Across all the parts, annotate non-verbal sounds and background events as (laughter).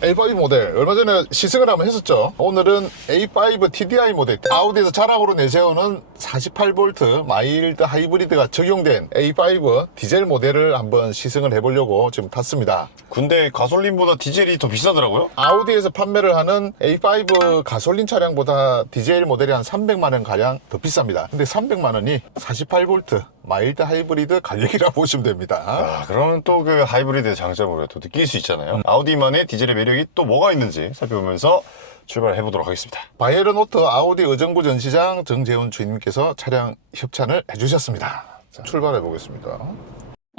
A5 모델. 얼마 전에 시승을 한번 했었죠. 오늘은 A5 TDI 모델. 아우디에서 자랑으로 내세우는 48V 마일드 하이브리드가 적용된 A5 디젤 모델을 한번 시승을 해보려고 지금 탔습니다. 근데 가솔린보다 디젤이 더 비싸더라고요? 아우디에서 판매를 하는 A5 가솔린 차량보다 디젤 모델이 한 300만원 가량 더 비쌉니다. 근데 300만원이 48V 마일드 하이브리드 가격이라 보시면 됩니다. 아, 그러면 또 그 하이브리드의 장점을 또 느낄 수 있잖아요. 아우디만의 디젤의 매력 이 또 뭐가 있는지 살펴보면서 출발해 보도록 하겠습니다. 바이에른 오토 아우디 의정부 전시장 정재훈 주인님께서 차량 협찬을 해주셨습니다. 자, 출발해 보겠습니다.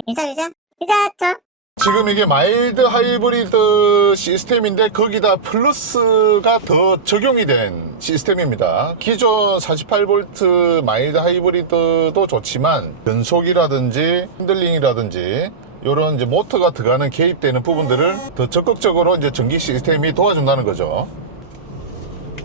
유자 유자 유자 저 지금 이게 마일드 하이브리드 시스템인데 거기다 플러스가 더 적용이 된 시스템입니다. 기존 48V 마일드 하이브리드도 좋지만 변속이라든지 핸들링이라든지 이런 이제 모터가 들어가는 개입되는 부분들을 더 적극적으로 이제 전기 시스템이 도와준다는 거죠.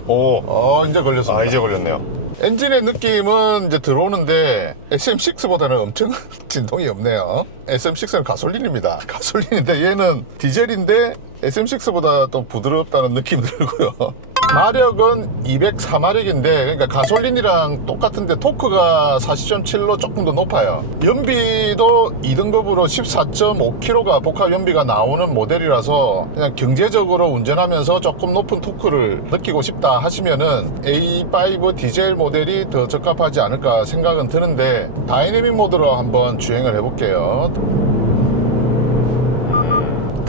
오, 어, 이제 걸렸습니다. 아, 이제 걸렸네요. 엔진의 느낌은 이제 들어오는데 SM6보다는 엄청 (laughs) 진동이 없네요. SM6는 가솔린입니다. 가솔린인데 얘는 디젤인데 SM6보다 또 부드럽다는 느낌이 들고요. 마력은 204마력인데 그러니까 가솔린이랑 똑같은데 토크가 40.7로 조금 더 높아요. 연비도 2등급으로 14.5kg가 복합 연비가 나오는 모델이라서 그냥 경제적으로 운전하면서 조금 높은 토크를 느끼고 싶다 하시면은 A5 디젤 모델이 더 적합하지 않을까 생각은 드는데 다이내믹 모드로 한번 주행을 해볼게요.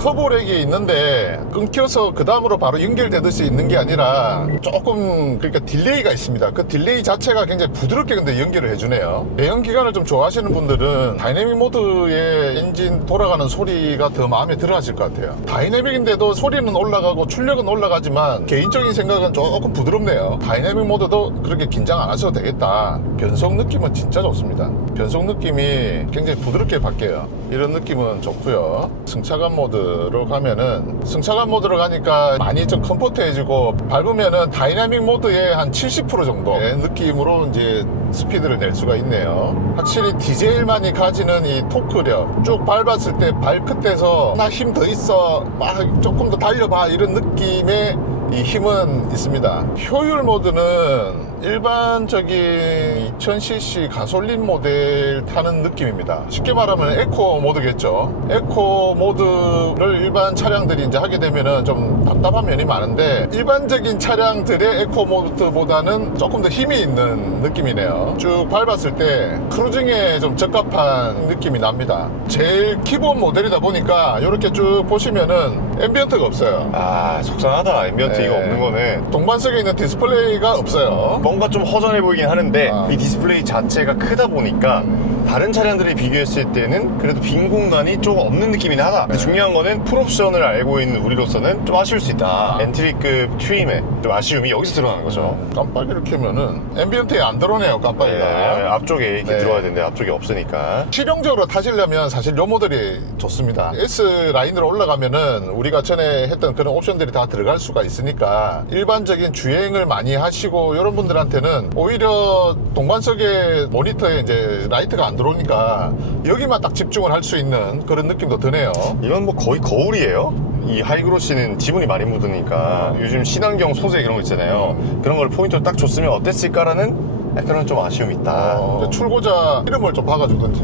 터보렉이 있는데 끊겨서 그 다음으로 바로 연결되듯이 있는 게 아니라 조금 그러니까 딜레이가 있습니다. 그 딜레이 자체가 굉장히 부드럽게 근데 연결을 해주네요. 내연 기관을 좀 좋아하시는 분들은 다이내믹 모드의 엔진 돌아가는 소리가 더 마음에 들어 하실 것 같아요. 다이내믹인데도 소리는 올라가고 출력은 올라가지만 개인적인 생각은 조금 부드럽네요. 다이내믹 모드도 그렇게 긴장 안 하셔도 되겠다. 변속 느낌은 진짜 좋습니다. 변속 느낌이 굉장히 부드럽게 바뀌어요. 이런 느낌은 좋고요. 승차감 모드로 가면은 승차감 모드로 가니까 많이 좀 컴포트해지고 밟으면은 다이나믹 모드의 한 70% 정도의 느낌으로 이제 스피드를 낼 수가 있네요. 확실히 디젤만이 가지는 이 토크력 쭉 밟았을 때 발끝에서 나 힘 더 있어 막 조금 더 달려봐 이런 느낌의 이 힘은 있습니다. 효율 모드는 일반적인 2000cc 가솔린 모델 타는 느낌입니다. 쉽게 말하면 에코 모드겠죠. 에코 모드를 일반 차량들이 이제 하게 되면은 좀 답답한 면이 많은데 일반적인 차량들의 에코 모드보다는 조금 더 힘이 있는 느낌이네요. 쭉 밟았을 때 크루징에 좀 적합한 느낌이 납니다. 제일 기본 모델이다 보니까 이렇게 쭉 보시면은 앰비언트가 없어요. 아, 속상하다. 앰비언트 이거 네. 없는 거네. 동반석에 있는 디스플레이가 없어요. 뭔가 좀 허전해 보이긴 하는데 아. 이 디스플레이 자체가 크다 보니까 다른 차량들이 비교했을 때는 그래도 빈 공간이 조금 없는 느낌이긴 하다. 근데 중요한 거는 풀옵션을 알고 있는 우리로서는 좀 아쉬울 수 있다. 엔트리급 트림의 좀 아쉬움이 여기서 드러나는 거죠. 깜빡이를 켜면은 앰비언트에 안 들어오네요 네, 깜빡이가 앞쪽에 이렇게 네. 들어와야 되는데 앞쪽이 없으니까. 실용적으로 타시려면 사실 요 모델이 좋습니다 S 라인으로 올라가면은 우리가 전에 했던 그런 옵션들이 다 들어갈 수가 있으니까 일반적인 주행을 많이 하시고 이런 분들한테는 오히려 동반석에 모니터에 이제 라이트가 안 들어오니까 여기만 딱 집중을 할 수 있는 그런 느낌도 드네요 이건 뭐 거의 거울이에요. 이 하이그로시는 지문이 많이 묻으니까 요즘 친환경 소재 그런 거 있잖아요. 그런 걸 포인트로 딱 줬으면 어땠을까라는 약간은 좀 아쉬움이 있다. 어, 출고자 이름을 좀 박아주든지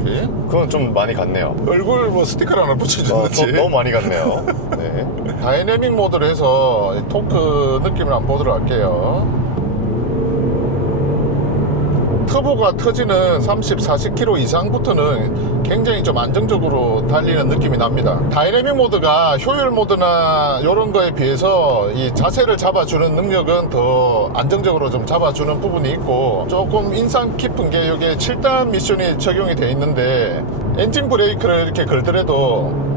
그건 좀 많이 갔네요. 얼굴 뭐 스티커를 하나 어, 붙여주든지 저- 너무 많이 갔네요. (laughs) 네. 다이내믹 모드로 해서 이 토크 느낌을 한번 보도록 할게요. 터보가 터지는 30, 40km 이상부터는 굉장히 좀 안정적으로 달리는 느낌이 납니다. 다이내믹 모드가 효율 모드나 이런 거에 비해서 이 자세를 잡아주는 능력은 더 안정적으로 좀 잡아주는 부분이 있고 조금 인상 깊은 게 이게 7단 미션이 적용이 돼 있는데 엔진 브레이크를 이렇게 걸더라도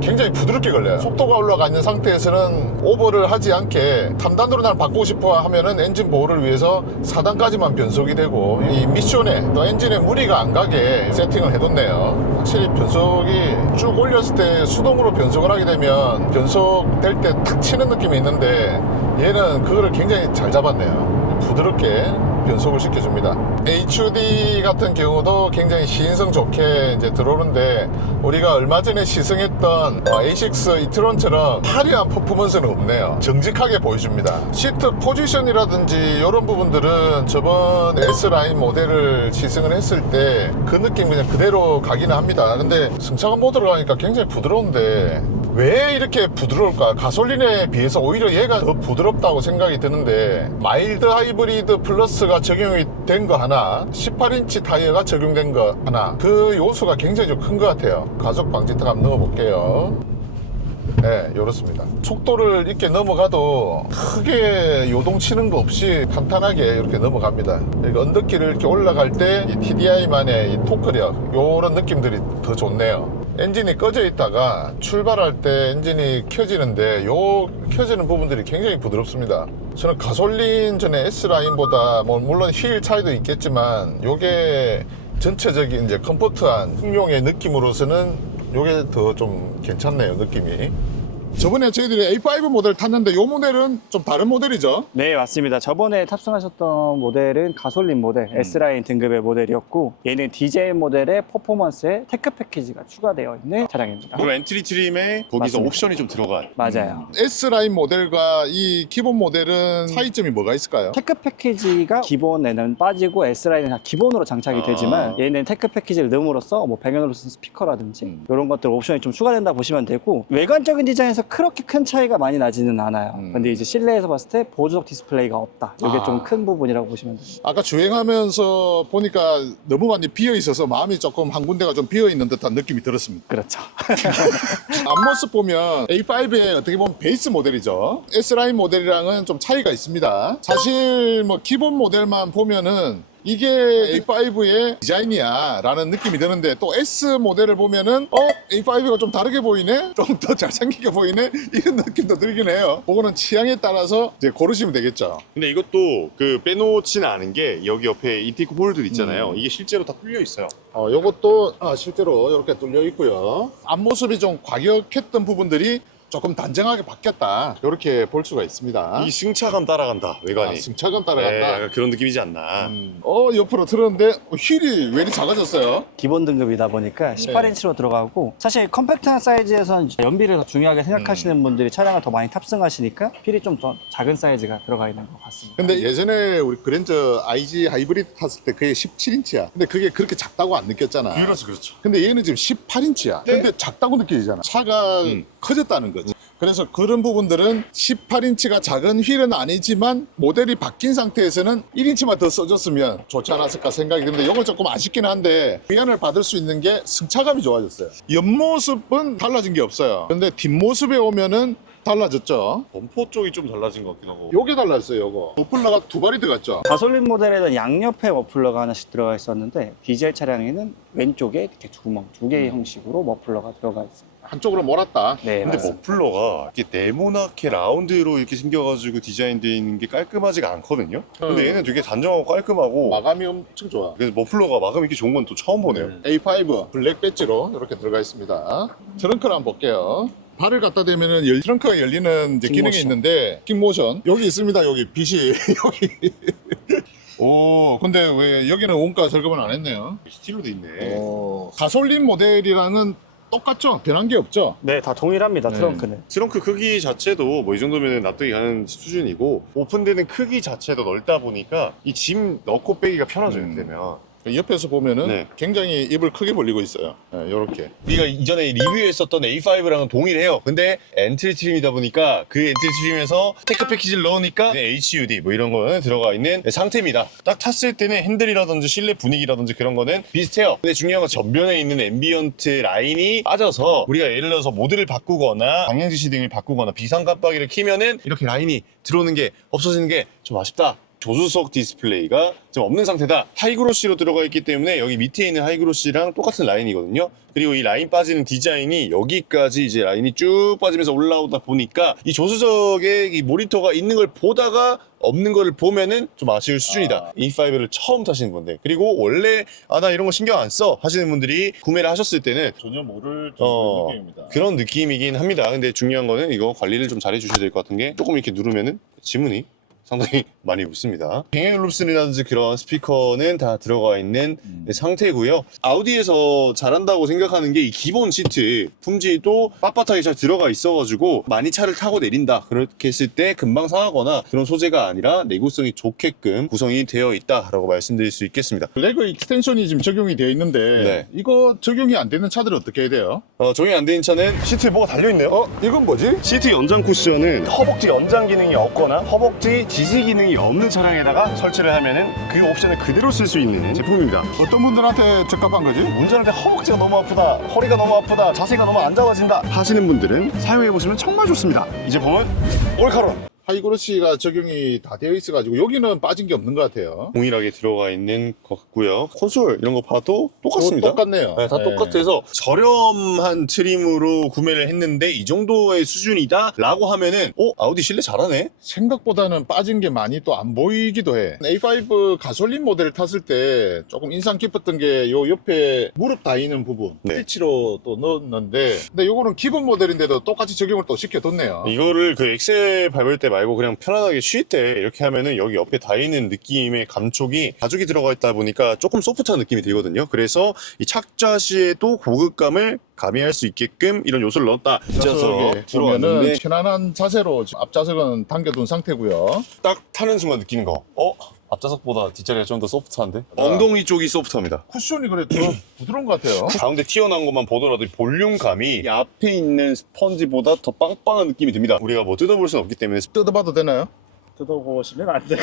굉장히 부드럽게 걸려요. 속도가 올라가 있는 상태에서는 오버를 하지 않게 3단으로 난 바꾸고 싶어 하면은 엔진 보호를 위해서 4단까지만 변속이 되고 이 미션에 또 엔진에 무리가 안 가게 세팅을 해뒀네요. 확실히 변속이 쭉 올렸을 때 수동으로 변속을 하게 되면 변속 될 때 탁 치는 느낌이 있는데 얘는 그거를 굉장히 잘 잡았네요. 부드럽게 변속을 시켜줍니다. HUD 같은 경우도 굉장히 시인성 좋게 이제 들어오는데 우리가 얼마 전에 시승했던 어, A6 이트론처럼 화려한 퍼포먼스는 없네요. 정직하게 보여줍니다. 시트 포지션이라든지 이런 부분들은 저번 S라인 모델을 시승을 했을 때 그 느낌 그냥 그대로 가기는 합니다. 근데 승차감 모드로 가니까 굉장히 부드러운데 왜 이렇게 부드러울까? 가솔린에 비해서 오히려 얘가 더 부드럽다고 생각이 드는데 마일드 하이브리드 플러스가 적용이 된 거 하나 18인치 타이어가 적용된 거 하나 그 요소가 굉장히 좀 큰 것 같아요 가속 방지턱 한번 넣어볼게요 네, 이렇습니다. 속도를 이렇게 넘어가도 크게 요동치는 거 없이 탄탄하게 이렇게 넘어갑니다. 그러니까 언덕길을 이렇게 올라갈 때이 TDI만의 이 토크력, 요런 느낌들이 더 좋네요. 엔진이 꺼져 있다가 출발할 때 엔진이 켜지는데 요 켜지는 부분들이 굉장히 부드럽습니다. 저는 가솔린 전에 S라인보다 뭐 물론 휠 차이도 있겠지만 요게 전체적인 이제 컴포트한 흥용의 느낌으로서는 요게 더 좀 괜찮네요 느낌이 저번에 저희들이 A5 모델 탔는데 요 모델은 좀 다른 모델이죠 네, 맞습니다. 저번에 탑승하셨던 모델은 가솔린 모델, S라인 등급의 모델이었고, 얘는 디젤 모델의 퍼포먼스에 테크 패키지가 추가되어 있는 차량입니다. 그럼 엔트리 트림에 거기서 맞습니다. 옵션이 좀 들어간 맞아요. S라인 모델과 이 기본 모델은 차이점이 뭐가 있을까요? 테크 패키지가 기본에는 빠지고 S라인은 다 기본으로 장착이 아. 되지만 얘는 테크 패키지를 넣음으로써 뭐 배경으로 쓴 스피커라든지 음. 이런 것들 옵션이 좀 추가된다 보시면 되고 외관적인 디자인 에서 그렇게 큰 차이가 많이 나지는 않아요. 음. 근데 이제 실내에서 봤을 때 보조석 디스플레이가 없다. 이게 아. 좀 큰 부분이라고 보시면 됩니다. 아까 주행하면서 보니까 너무 많이 비어 있어서 마음이 조금 한 군데가 좀 비어 있는 듯한 느낌이 들었습니다 그렇죠. (laughs) 앞모습 보면 A5의 어떻게 보면 베이스 모델이죠. S라인 모델이랑은 좀 차이가 있습니다. 사실 뭐 기본 모델만 보면은 이게 A5의 디자인이야 라는 느낌이 드는데 또 S 모델을 보면은 어? A5가 좀 다르게 보이네? 좀 더 잘생기게 보이네? 이런 느낌도 들긴 해요. 그거는 취향에 따라서 이제 고르시면 되겠죠. 근데 이것도 그 빼놓지는 않은 게 여기 옆에 인테이크 홀들 있잖아요 음. 이게 실제로 다 뚫려 있어요 어, 요것도 아, 실제로 이렇게 뚫려 있고요. 앞모습이 좀 과격했던 부분들이 조금 단정하게 바뀌었다. 이렇게 볼 수가 있습니다. 이 승차감 따라간다 외관이 아, 승차감 네, 따라갔다. 약간 그런 느낌이지 않나 음. 어 옆으로 틀었는데 어, 휠이 왜 이리 작아졌어요? 기본 등급이다 보니까 네. 18인치로 들어가고 사실 컴팩트한 사이즈에선 연비를 더 중요하게 생각하시는 음. 분들이 차량을 더 많이 탑승하시니까 휠이 좀 더 작은 사이즈가 들어가 있는 것 같습니다. 근데 예전에 우리 그랜저 IG 하이브리드 탔을 때 그게 17인치야. 근데 그게 그렇게 작다고 안 느꼈잖아. 그렇죠 그렇죠 근데 얘는 지금 18인치야. 네? 근데 작다고 느껴지잖아. 차가 음. 커졌다는 거 지. 그래서 그런 부분들은 18인치가 작은 휠은 아니지만 모델이 바뀐 상태에서는 1인치만 더 써줬으면 좋지 않았을까 생각이 드는데 이건 조금 아쉽긴 한데 위안을 받을 수 있는 게 승차감이 좋아졌어요. 옆모습은 달라진 게 없어요. 근데 뒷모습에 오면은 달라졌죠. 범퍼 쪽이 좀 달라진 것 같긴 하고 요게 달랐어요, 요거. 도플러가 두 발이 들어갔죠. 가솔린 모델에는 양옆에 머플러가 하나씩 들어가 있었는데 디젤 차량에는 왼쪽에 이렇게 두 구멍, 두 개의 형식으로 머플러가 들어가 있습니다. 한쪽으로 몰았다. 네, 근데 맞습니다. 머플러가 이렇게 네모나게 라운드로 이렇게 생겨가지고 디자인되어 있는 게 깔끔하지가 않거든요 근데 음. 얘는 되게 단정하고 깔끔하고 마감이 엄청 좋아. 그래서 머플러가 마감이 이렇게 좋은 건 또 처음 보네요 A5 블랙 배지로 이렇게 들어가 있습니다. 트렁크를 한번 볼게요. 발을 갖다 대면은 열, 트렁크가 열리는 이제 기능이 킥모션. 있는데 킥모션 여기 있습니다. 여기 빛이 (laughs) 여기. 오, 근데 왜 여기는 원가 절감은 안 했네요. 스틸로 돼 있네 오, 가솔린 모델이랑은 똑같죠? 변한 게 없죠? 네, 다 동일합니다. 네. 트렁크는. 트렁크 크기 자체도 뭐 이 정도면 납득이 가는 수준이고 오픈되는 크기 자체도 넓다 보니까 이 짐 넣고 빼기가 편하죠 음. 이렇게 되면 옆에서 보면은 네. 굉장히 입을 크게 벌리고 있어요. 이렇게. 우리가 이전에 리뷰했었던 A5랑은 동일해요. 근데 엔트리 트림이다 보니까 그 엔트리 트림에서 테크 패키지를 넣으니까 HUD 뭐 이런 거는 들어가 있는 상태입니다. 딱 탔을 때는 핸들이라든지 실내 분위기라든지 그런 거는 비슷해요. 근데 중요한 건 전면에 있는 앰비언트 라인이 빠져서 우리가 예를 들어서 모드를 바꾸거나 방향 지시 등을 바꾸거나 비상 깜빡이를 키면은 이렇게 라인이 들어오는 게 없어지는 게 좀 아쉽다. 조수석 디스플레이가 지금 없는 상태다. 하이그로시로 들어가 있기 때문에 여기 밑에 있는 하이그로시랑 똑같은 라인이거든요. 그리고 이 라인 빠지는 디자인이 여기까지 이제 라인이 쭉 빠지면서 올라오다 보니까 이 조수석에 이 모니터가 있는 걸 보다가 없는 거를 보면은 좀 아쉬울 수준이다. E5를 처음 타시는 건데. 그리고 원래 아 나 이런 거 신경 안 써 하시는 분들이 구매를 하셨을 때는 전혀 모를 어, 느낌입니다. 그런 느낌이긴 합니다. 근데 중요한 거는 이거 관리를 좀 잘해 주셔야 될 것 같은 게 조금 이렇게 누르면은 지문이 상당히 많이 웃습니다. 뱅앤올룹슨이라든지 그런 스피커는 다 들어가 있는 상태고요. 아우디에서 잘한다고 생각하는 게 이 기본 시트 품질도 빳빳하게 잘 들어가 있어가지고 많이 차를 타고 내린다 그렇게 했을 때 금방 상하거나 그런 소재가 아니라 내구성이 좋게끔 구성이 되어 있다라고 말씀드릴 수 있겠습니다. 레그 익스텐션이 지금 적용이 되어 있는데 네. 이거 적용이 안 되는 차들은 어떻게 해야 돼요? 어, 적용이 안된 차는 시트에 뭐가 달려있네요. 어? 이건 뭐지? 시트 연장 쿠션은 허벅지 연장 기능이 없거나 허벅지 지지 기능이 없는 차량에다가 설치를 하면은 그 옵션을 그대로 쓸 수 있는 제품입니다. 어떤 분들한테 적합한 거지? 운전할 때 허벅지가 너무 아프다, 허리가 너무 아프다, 자세가 너무 안 잡아진다 하시는 분들은 사용해 보시면 정말 좋습니다. 이 제품은 올카론 하이그로시가 적용이 다 되어 있어 가지고 여기는 빠진 게 없는 것 같아요. 동일하게 들어가 있는 것 같고요. 콘솔 이런 거 봐도 똑같습니다. 똑같네요. 네, 다 네. 똑같아서 저렴한 트림으로 구매를 했는데 이 정도의 수준이다 라고 하면은 어? 아우디 실내 잘하네? 생각보다는 빠진 게 많이 또 안 보이기도 해. A5 가솔린 모델을 탔을 때 조금 인상 깊었던 게 요 옆에 무릎 닿이는 부분 네. 스티치로 또 넣었는데 근데 요거는 기본 모델인데도 똑같이 적용을 또 시켜뒀네요. 이거를 그 엑셀 밟을 때 말고 그냥 편안하게 쉴 때 이렇게 하면은 여기 옆에 닿이는 느낌의 감촉이 가죽이 들어가 있다 보니까 조금 소프트한 느낌이 들거든요. 그래서 이 착좌 시에도 고급감을 가미할 수 있게끔 이런 요소를 넣었다. 들어왔는데 보면은 편안한 자세로 앞좌석은 당겨둔 상태고요. 딱 타는 순간 느끼는 거. 어? 앞좌석보다 뒷자리가 좀 더 소프트한데? 엉덩이 쪽이 소프트합니다. 쿠션이 그래 더 (clears throat) 부드러운 것 같아요. 가운데 튀어나온 것만 보더라도 이 볼륨감이 이 앞에 있는 스펀지보다 더 빵빵한 느낌이 듭니다. 우리가 뭐 뜯어볼 수는 없기 때문에 뜯어봐도 되나요? 뜯어보시면 안 돼요.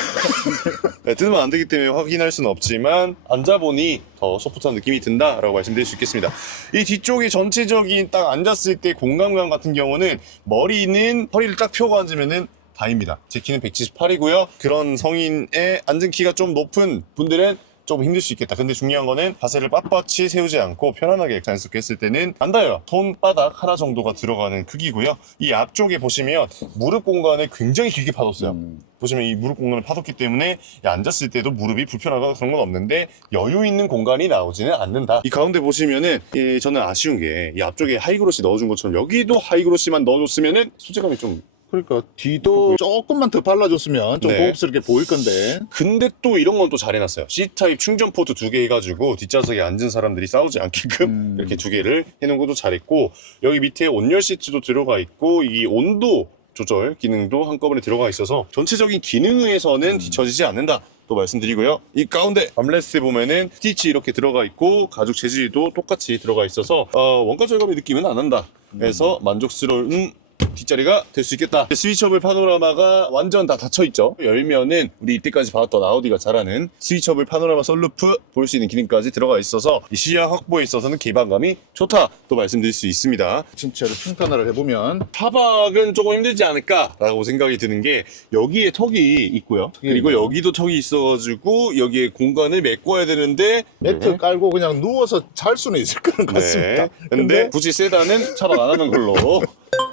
네, 뜯으면 안 되기 때문에 확인할 수는 없지만 앉아보니 더 소프트한 느낌이 든다라고 말씀드릴 수 있겠습니다. 이 뒤쪽이 전체적인 딱 앉았을 때 공간감 같은 경우는 머리는 허리를 딱 펴고 앉으면은 다입니다. 제 키는 178이고요. 그런 성인의 앉은 키가 좀 높은 분들은 조금 힘들 수 있겠다. 근데 중요한 거는 자세를 빳빳이 세우지 않고 편안하게 자연스럽게 했을 때는 안 닿아요. 손바닥 하나 정도가 들어가는 크기고요. 이 앞쪽에 보시면 무릎 공간을 굉장히 길게 파뒀어요. 음. 보시면 이 무릎 공간을 파뒀기 때문에 이 앉았을 때도 무릎이 불편하거나 그런 건 없는데 여유 있는 공간이 나오지는 않는다. 이 가운데 보시면은 이 저는 아쉬운 게 이 앞쪽에 하이그로시 넣어준 것처럼 여기도 하이그로시만 넣어줬으면은 소재감이 좀 그러니까 뒤도 조금만 더 발라줬으면 좀 네. 고급스럽게 보일 건데 근데 또 이런 건 또 잘 해놨어요. C타입 충전 포트 두 개 해가지고 뒷좌석에 앉은 사람들이 싸우지 않게끔 음. 이렇게 두 개를 해놓은 것도 잘했고 여기 밑에 온열 시트도 들어가 있고 이 온도 조절 기능도 한꺼번에 들어가 있어서 전체적인 기능에서는 뒤처지지 않는다. 또 말씀드리고요. 이 가운데 암레스트에 보면은 스티치 이렇게 들어가 있고 가죽 재질도 똑같이 들어가 있어서 어, 원가 절감의 느낌은 안 난다. 그래서 만족스러운 뒷자리가 될 수 있겠다. 스위처블 파노라마가 완전 다 닫혀 있죠. 열면은 우리 이때까지 봐왔던 아우디가 잘하는 스위처블 파노라마 썬루프 볼 수 있는 기능까지 들어가 있어서 이 시야 확보에 있어서는 개방감이 좋다. 또 말씀드릴 수 있습니다. 전체를 평탄화를 해보면 타박은 조금 힘들지 않을까라고 생각이 드는 게 여기에 턱이 있고요. 그리고. 여기도 턱이 있어가지고 여기에 공간을 메꿔야 되는데 매트 깔고 그냥 누워서 잘 수는 있을 거는 같습니다. 네. 근데 굳이 세단은 차박 안 하는 걸로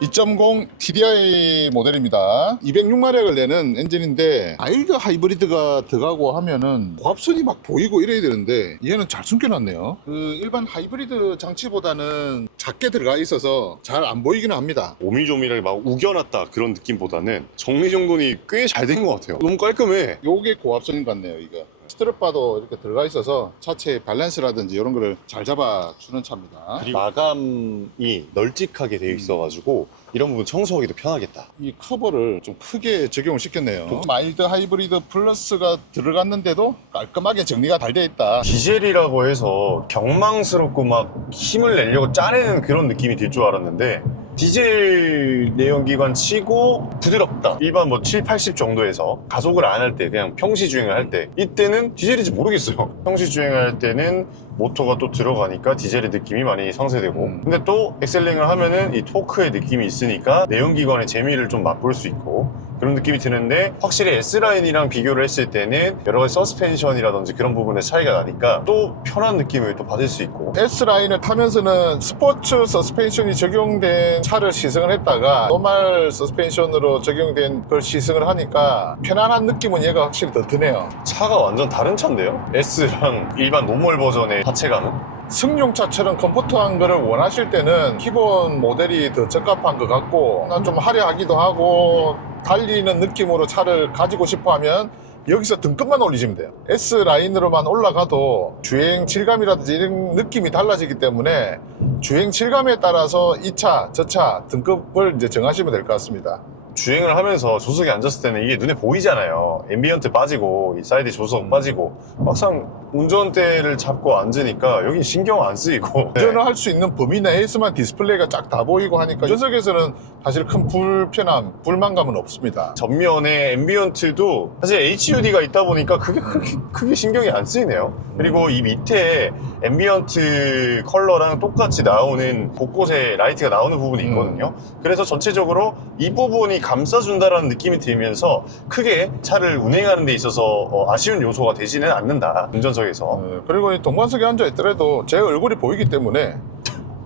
2.0 TDI 모델입니다. 206마력을 내는 엔진인데 마일드 하이브리드가 들어가고 하면은 고압선이 막 보이고 이래야 되는데 얘는 잘 숨겨놨네요. 그 일반 하이브리드 장치보다는 작게 들어가 있어서 잘 안 보이기는 합니다. 오미조미하게 막 우겨놨다 그런 느낌보다는 정리정돈이 꽤 잘 된 것 같아요. 너무 깔끔해. 요게 고압선인 것 같네요, 이거. 스트랩바도 이렇게 들어가 있어서 차체 밸런스라든지 이런 거를 잘 잡아주는 차입니다. 마감이 널찍하게 되어 있어가지고 이런 부분 청소하기도 편하겠다. 이 커버를 좀 크게 적용을 시켰네요. 마일드 하이브리드 플러스가 들어갔는데도 깔끔하게 정리가 잘돼 있다. 디젤이라고 해서 경망스럽고 막 힘을 내려고 짜내는 그런 느낌이 들 줄 알았는데 디젤 내연기관 치고 부드럽다. 일반 뭐 7, 80 정도에서 가속을 안 할 때 그냥 평시 주행을 할 때 이때는 디젤인지 모르겠어요. 평시 주행할 때는 모터가 또 들어가니까 디젤의 느낌이 많이 상쇄되고 음. 근데 또 엑셀링을 하면은 이 토크의 느낌이 있으니까 내연기관의 재미를 좀 맛볼 수 있고 그런 느낌이 드는데 확실히 S라인이랑 비교를 했을 때는 여러 가지 서스펜션이라든지 그런 부분에 차이가 나니까 또 편한 느낌을 또 받을 수 있고 S라인을 타면서는 스포츠 서스펜션이 적용된 차를 시승을 했다가 노말 서스펜션으로 적용된 걸 시승을 하니까 편안한 느낌은 얘가 확실히 더 드네요. 차가 완전 다른 차인데요? S랑 일반 노멀 버전의 하체감은? 승용차처럼 컴포트한 거를 원하실 때는 기본 모델이 더 적합한 것 같고 난좀 화려하기도 하고 달리는 느낌으로 차를 가지고 싶어 하면 여기서 등급만 올리시면 돼요 S라인으로만 올라가도 주행 질감이라든지 이런 느낌이 달라지기 때문에 주행 질감에 따라서 이 차, 저 차 등급을 이제 정하시면 될 것 같습니다 주행을 하면서 조석에 앉았을 때는 이게 눈에 보이잖아요. 앰비언트 빠지고 이 사이드 조석 빠지고 막상 운전대를 잡고 앉으니까 여기 신경 안 쓰이고 (laughs) 네. 운전을 할 수 있는 범위 내에서만 디스플레이가 쫙 다 보이고 하니까 좌석에서는 사실 큰 불편함, 불만감은 없습니다. 전면에 앰비언트도 사실 HUD가 있다 보니까 그게 그렇게 크게 신경이 안 쓰이네요. 그리고 이 밑에 앰비언트 컬러랑 똑같이 나오는 곳곳에 라이트가 나오는 부분이 있거든요. 그래서 전체적으로 이 부분이 감싸준다라는 느낌이 들면서 크게 차를 운행하는 데 있어서 어, 아쉬운 요소가 되지는 않는다. 운전석에서. 어, 그리고 이 동반석에 앉아 있더라도 제 얼굴이 보이기 때문에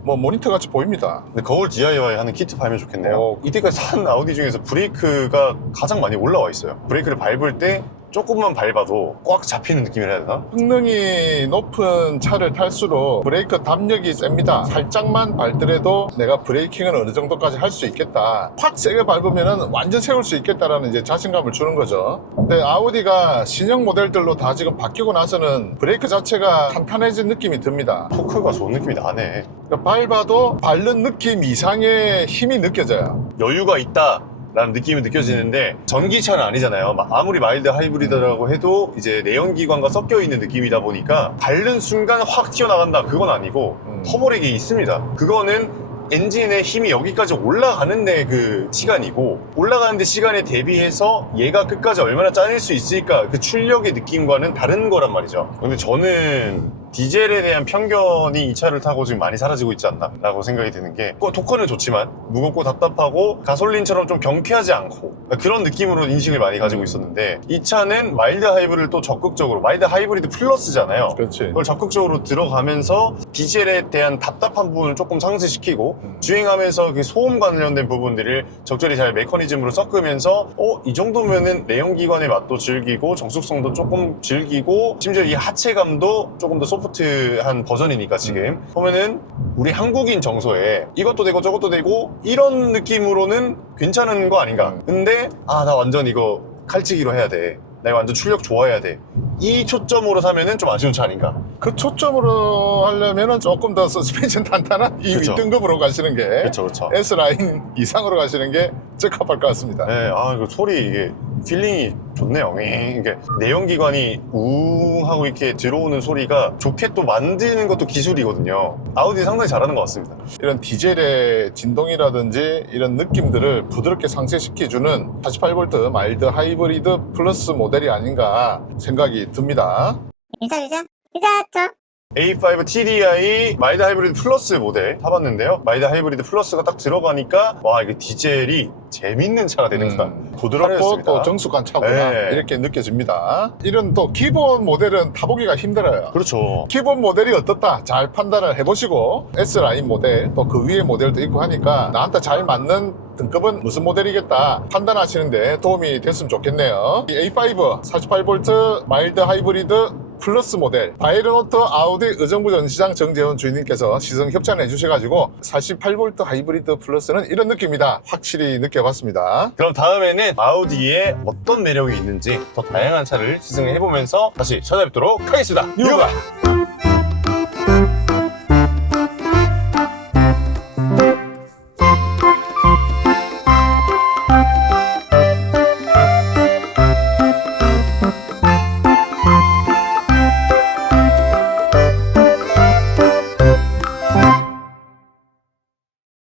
뭐 모니터 같이 보입니다. 근데 거울 DIY 하는 키트 팔면 좋겠네요. 어. 이때까지 산 아우디 중에서 브레이크가 가장 많이 올라와 있어요. 브레이크를 밟을 때 조금만 밟아도 꽉 잡히는 느낌이라 해야 되나? 성능이 높은 차를 탈수록 브레이크 담력이 셉니다. 살짝만 밟더라도 내가 브레이킹은 어느 정도까지 할 수 있겠다. 확 세게 밟으면 완전 세울 수 있겠다라는 이제 자신감을 주는 거죠. 근데 아우디가 신형 모델들로 다 지금 바뀌고 나서는 브레이크 자체가 탄탄해진 느낌이 듭니다. 토크가 좋은 느낌이 나네. 그러니까 밟아도 밟는 느낌 이상의 힘이 느껴져요. 여유가 있다. 라는 느낌이 느껴지는데 전기차는 아니잖아요. 막 아무리 마일드 하이브리드라고 해도 이제 내연기관과 섞여 있는 느낌이다 보니까 밟는 순간 확 튀어나간다. 그건 아니고 음. 터보렉이 있습니다. 그거는 엔진의 힘이 여기까지 올라가는데 그 시간이고 올라가는데 시간에 대비해서 얘가 끝까지 얼마나 짜낼 수 있을까 그 출력의 느낌과는 다른 거란 말이죠. 근데 저는 디젤에 대한 편견이 이 차를 타고 지금 많이 사라지고 있지 않나 라고 생각이 드는 게꼭 토크는 좋지만 무겁고 답답하고 가솔린처럼 좀 경쾌하지 않고 그런 느낌으로 인식을 많이 가지고 있었는데 이 차는 마일드 하이브를 또 적극적으로 마일드 하이브리드 플러스잖아요. 그렇지. 그걸 적극적으로 들어가면서 디젤에 대한 답답한 부분을 조금 상쇄시키고 음. 주행하면서 그 소음 관련된 부분들을 적절히 잘 메커니즘으로 섞으면서 어, 이 정도면은 내연기관의 맛도 즐기고 정숙성도 조금 즐기고 심지어 이 하체감도 조금 더 소프 트한 버전이니까 지금 보면은 우리 한국인 정서에 이것도 되고 저것도 되고 이런 느낌으로는 괜찮은 거 아닌가 음. 근데 아 나 완전 이거 칼치기로 해야 돼. 나 이거 완전 출력 좋아해야 돼. 이 초점으로 사면은 좀 아쉬운 차 아닌가? 그 초점으로 하려면은 조금 더 서스펜션 탄탄한 이 그쵸. 윗등급으로 가시는 게 그렇죠, 그렇죠. S라인 이상으로 가시는 게 적합할 것 같습니다. 네, 아, 이거 소리 이게 필링이 좋네요. 윙. 이게 내연기관이 우웅 하고 이렇게 들어오는 소리가 좋게 또 만드는 것도 기술이거든요. 아우디 상당히 잘하는 것 같습니다. 이런 디젤의 진동이라든지 이런 느낌들을 부드럽게 상쇄시켜주는 48V 마일드 하이브리드 플러스 모델이 아닌가 생각이 듭니다. 유자 유자 유자 저 A5 TDI 마이드 하이브리드 플러스 모델 타봤는데요. 마이드 하이브리드 플러스가 딱 들어가니까 와 이게 디젤이 재밌는 차가 되는구나. 음, 부드럽고. 또 정숙한 차구나 네. 이렇게 느껴집니다. 이런 또 기본 모델은 타보기가 힘들어요. 그렇죠. 기본 모델이 어떻다 잘 판단을 해보시고 S라인 모델 또 그 위에 모델도 있고 하니까 나한테 잘 맞는 등급은 무슨 모델이겠다 판단하시는데 도움이 됐으면 좋겠네요 이 A5 48V 마일드 하이브리드 플러스 모델 바이르노트 아우디 의정부 전시장 정재훈 주인님께서 시승 협찬해 주셔가지고 48V 하이브리드 플러스는 이런 느낌이다 확실히 느껴봤습니다 그럼 다음에는 아우디에 어떤 매력이 있는지 더 다양한 차를 시승해 보면서 다시 찾아뵙도록 하겠습니다. 유가!